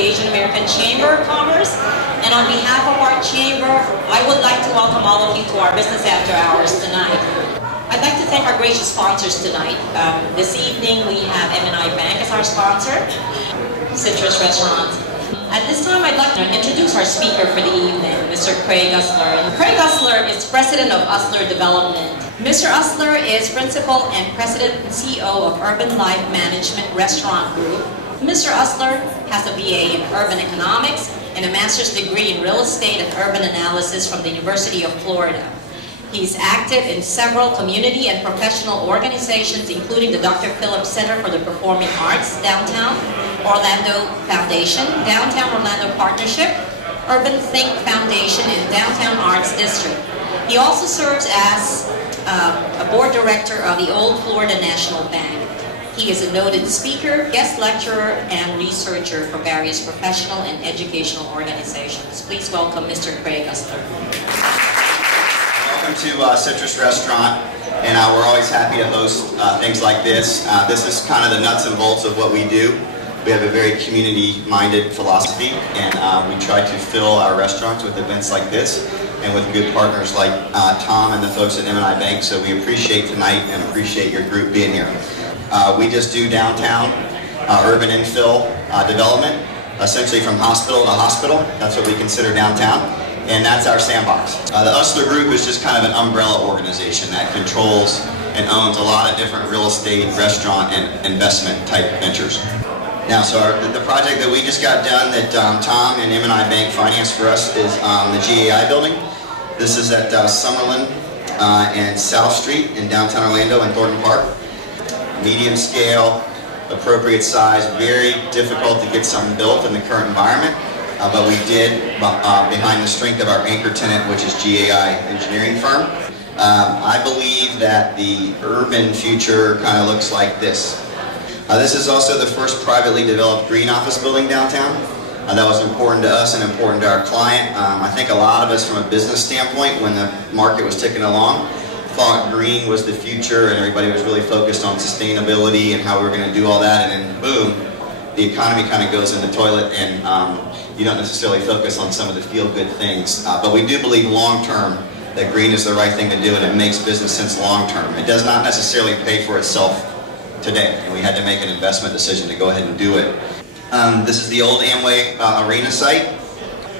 the Asian American Chamber of Commerce. And on behalf of our chamber, I would like to welcome all of you to our Business After Hours tonight. I'd like to thank our gracious sponsors tonight. This evening we have M&I Bank as our sponsor, Citrus Restaurant. At this time I'd like to introduce our speaker for the evening, Mr. Craig Usler. And Craig Usler is President of Usler Development. Mr. Usler is Principal and President and CEO of Urban Life Management Restaurant Group. Mr. Usler has a BA in Urban Economics and a master's degree in Real Estate and Urban Analysis from the University of Florida. He's active in several community and professional organizations, including the Dr. Phillips Center for the Performing Arts, Downtown Orlando Foundation, Downtown Orlando Partnership, Urban Think Foundation, and Downtown Arts District. He also serves as a board director of the Old Florida National Bank. He is a noted speaker, guest lecturer, and researcher for various professional and educational organizations. Please welcome Mr. Craig Usler. Welcome to Citrus Restaurant, and we're always happy to host things like this. This is kind of the nuts and bolts of what we do. We have a very community-minded philosophy, and we try to fill our restaurants with events like this and with good partners like Tom and the folks at M&I Bank, so we appreciate tonight and appreciate your group being here. We just do downtown urban infill development, essentially from hospital to hospital. That's what we consider downtown, and that's our sandbox. The Usler Group is just kind of an umbrella organization that controls and owns a lot of different real estate, restaurant, and investment type ventures. Now, so the project that we just got done that Tom and M&I Bank financed for us is the GAI building. This is at Summerlin and South Street in downtown Orlando and Thornton Park. Medium scale, appropriate size, very difficult to get something built in the current environment, but we did behind the strength of our anchor tenant, which is GAI engineering firm. I believe that the urban future kind of looks like this. This is also the first privately developed green office building downtown. That was important to us and important to our client. I think a lot of us from a business standpoint, when the market was ticking along, thought green was the future and everybody was really focused on sustainability and how we were going to do all that, and then boom, the economy kind of goes in the toilet and you don't necessarily focus on some of the feel-good things. But we do believe long-term that green is the right thing to do, and it makes business sense long-term. It does not necessarily pay for itself today, and we had to make an investment decision to go ahead and do it. This is the old Amway Arena site.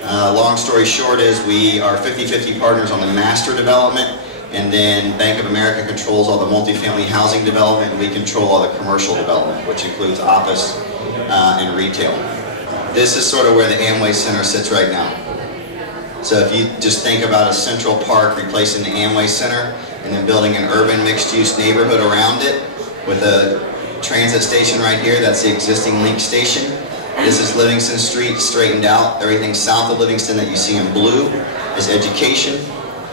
Long story short is we are 50-50 partners on the master development, and then Bank of America controls all the multifamily housing development, and we control all the commercial development, which includes office and retail. This is sort of where the Amway Center sits right now. So if you just think about a Central Park replacing the Amway Center and then building an urban mixed-use neighborhood around it with a transit station right here, that's the existing Link station. This is Livingston Street straightened out. Everything south of Livingston that you see in blue is education.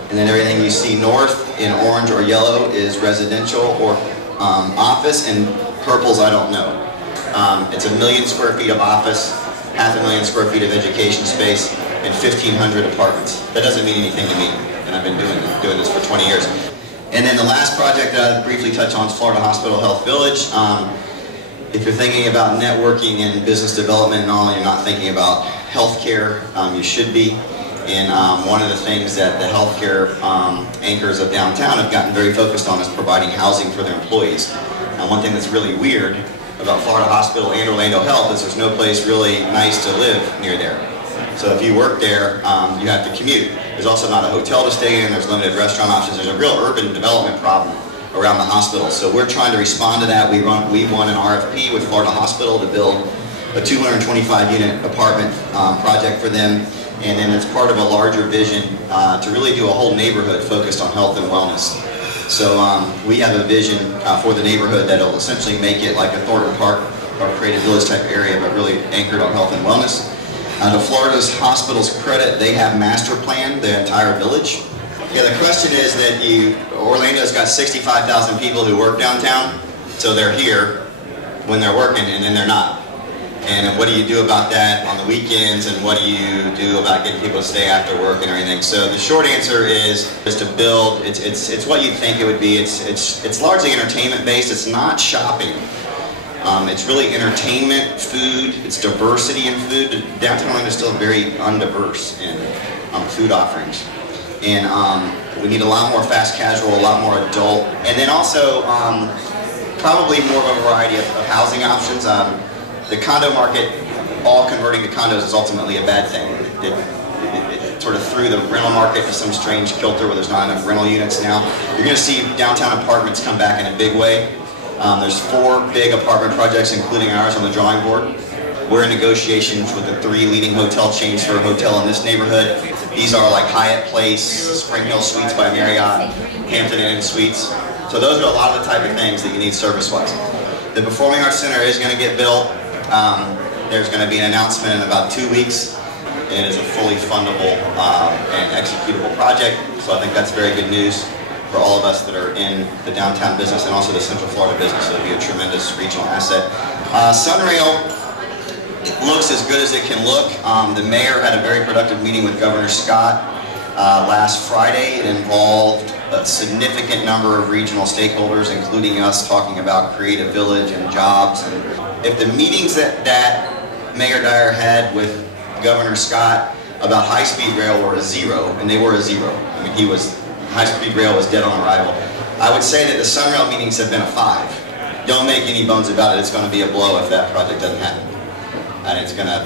And then everything you see north in orange or yellow is residential or office, and purple's I don't know. It's 1 million square feet of office, 500,000 square feet of education space, and 1,500 apartments. That doesn't mean anything to me, and I've been doing this for 20 years. And then the last project that I'll briefly touch on is Florida Hospital Health Village. If you're thinking about networking and business development and all, you're not thinking about healthcare, you should be. And one of the things that the healthcare anchors of downtown have gotten very focused on is providing housing for their employees. One thing that's really weird about Florida Hospital and Orlando Health is there's no place really nice to live near there. So if you work there, you have to commute. There's also not a hotel to stay in, there's limited restaurant options, there's a real urban development problem around the hospital. So we're trying to respond to that. We won an RFP with Florida Hospital to build a 225-unit apartment project for them. And then it's part of a larger vision to really do a whole neighborhood focused on health and wellness. So we have a vision for the neighborhood that will essentially make it like a Thornton Park or creative village type area, but really anchored on health and wellness. To Florida's hospital's credit, they have master planned the entire village. Yeah, the question is that Orlando's got 65,000 people who work downtown, so they're here when they're working and then they're not. And what do you do about that on the weekends, and what do you do about getting people to stay after work and everything? So the short answer is to build. It's what you'd think it would be. It's largely entertainment based. It's not shopping. It's really entertainment, food, it's diversity in food. Downtown Orlando is still very undiverse in food offerings. And we need a lot more fast casual, a lot more adult, and then also probably more of a variety of housing options. The condo market, all converting to condos is ultimately a bad thing. It sort of threw the rental market to some strange kilter where there's not enough rental units now. You're going to see downtown apartments come back in a big way. There's 4 big apartment projects, including ours, on the drawing board. We're in negotiations with the 3 leading hotel chains for a hotel in this neighborhood. These are like Hyatt Place, Spring Hill Suites by Marriott, Hampton Inn Suites. So those are a lot of the type of things that you need service-wise. The Performing Arts Center is going to get built. There's going to be an announcement in about 2 weeks. It is a fully fundable and executable project, so I think that's very good news for all of us that are in the downtown business and also the Central Florida business. It'll be a tremendous regional asset. Sunrail looks as good as it can look. The mayor had a very productive meeting with Governor Scott last Friday. It involved a significant number of regional stakeholders, including us, talking about Creative Village and jobs. And if the meetings that Mayor Dyer had with Governor Scott about high-speed rail were a 0, and they were a 0. I mean, high-speed rail was dead on arrival. I would say that the Sunrail meetings have been a 5. Don't make any bones about it. It's going to be a blow if that project doesn't happen. And it's going to,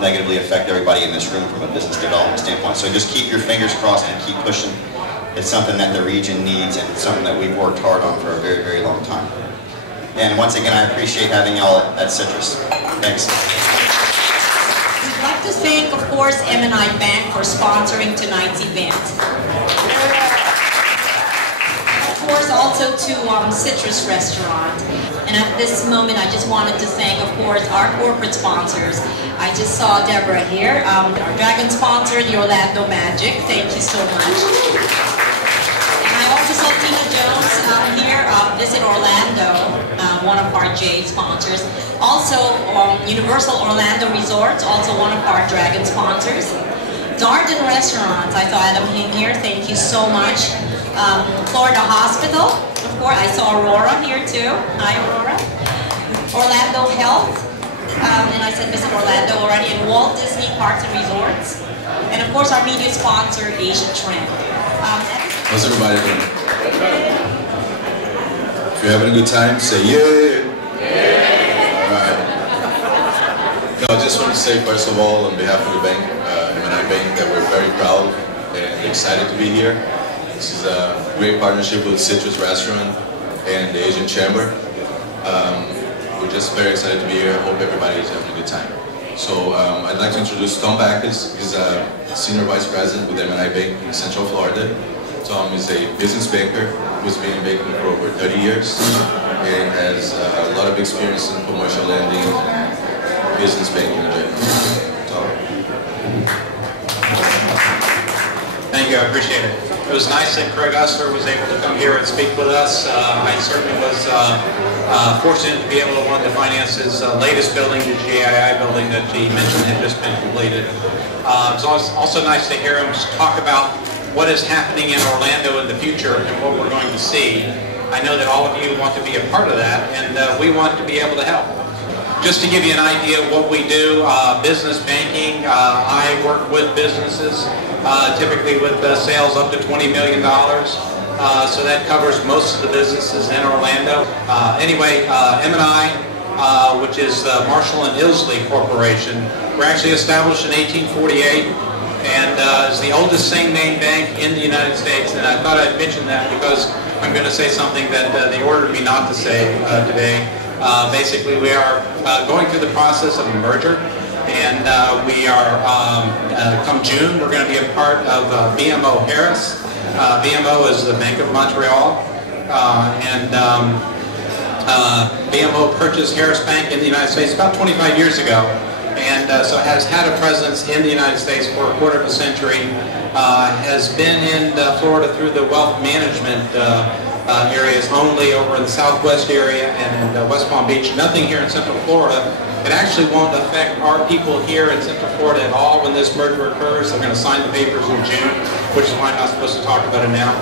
negatively affect everybody in this room from a business development standpoint. So just keep your fingers crossed and keep pushing. It's something that the region needs and something that we've worked hard on for a very, very long time. And once again, I appreciate having y'all at Citrus. Thanks. We'd like to thank, of course, M&I Bank for sponsoring tonight's event. Of course, also to Citrus Restaurant. And at this moment, I just wanted to thank, of course, our corporate sponsors. I just saw Deborah here, our Dragon sponsor, the Orlando Magic. Thank you so much. And I also saw Tina Jones here, Visit Orlando, one of our J sponsors. Also, Universal Orlando Resorts, also one of our Dragon sponsors. Darden Restaurants, I saw Adam Hing here. Thank you so much. Florida Hospital, of course, I saw Aurora here too. Hi, Aurora. Orlando Health, and I said Visit Orlando already, and Walt Disney Parks and Resorts, and of course our media sponsor, AsiaTrend. How's everybody doing? If you're having a good time, say yeah. All right. No, I just want to say, first of all, on behalf of the bank, M&I Bank, that we're very proud and excited to be here. This is a great partnership with Citrus Restaurant and the Asian Chamber. We're just very excited to be here. I hope everybody is having a good time. So I'd like to introduce Tom Backus. He's a Senior Vice President with M&I Bank in Central Florida. Tom is a business banker who's been in banking for over 30 years and has a lot of experience in commercial lending and business banking in general. Tom. Thank you, I appreciate it. It was nice that Craig Usler was able to come here and speak with us. I certainly was fortunate to be able to run to finance his latest building, the GII building that he mentioned had just been completed. It was also nice to hear him talk about what is happening in Orlando in the future and what we're going to see. I know that all of you want to be a part of that, and we want to be able to help. Just to give you an idea of what we do, business banking, I work with businesses, typically with sales up to $20 million. So that covers most of the businesses in Orlando. Anyway, M&I, which is the Marshall and Ilsley Corporation, we're actually established in 1848 and is the oldest same-name bank in the United States. And I thought I'd mention that because I'm going to say something that they ordered me not to say today. Basically, we are going through the process of a merger, and we are, come June, we're going to be a part of BMO Harris. BMO is the Bank of Montreal, and BMO purchased Harris Bank in the United States about 25 years ago, and so has had a presence in the United States for a quarter of a century, has been in Florida through the wealth management areas only over in the southwest area and in West Palm Beach. Nothing here in Central Florida. It actually won't affect our people here in Central Florida at all when this merger occurs. They're going to sign the papers in June, which is why I'm not supposed to talk about it now.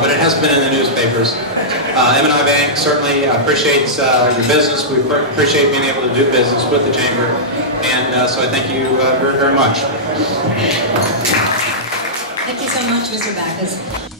But it has been in the newspapers. M&I Bank certainly appreciates your business. We appreciate being able to do business with the Chamber. And so I thank you very, very much. Thank you so much, Mr. Backus.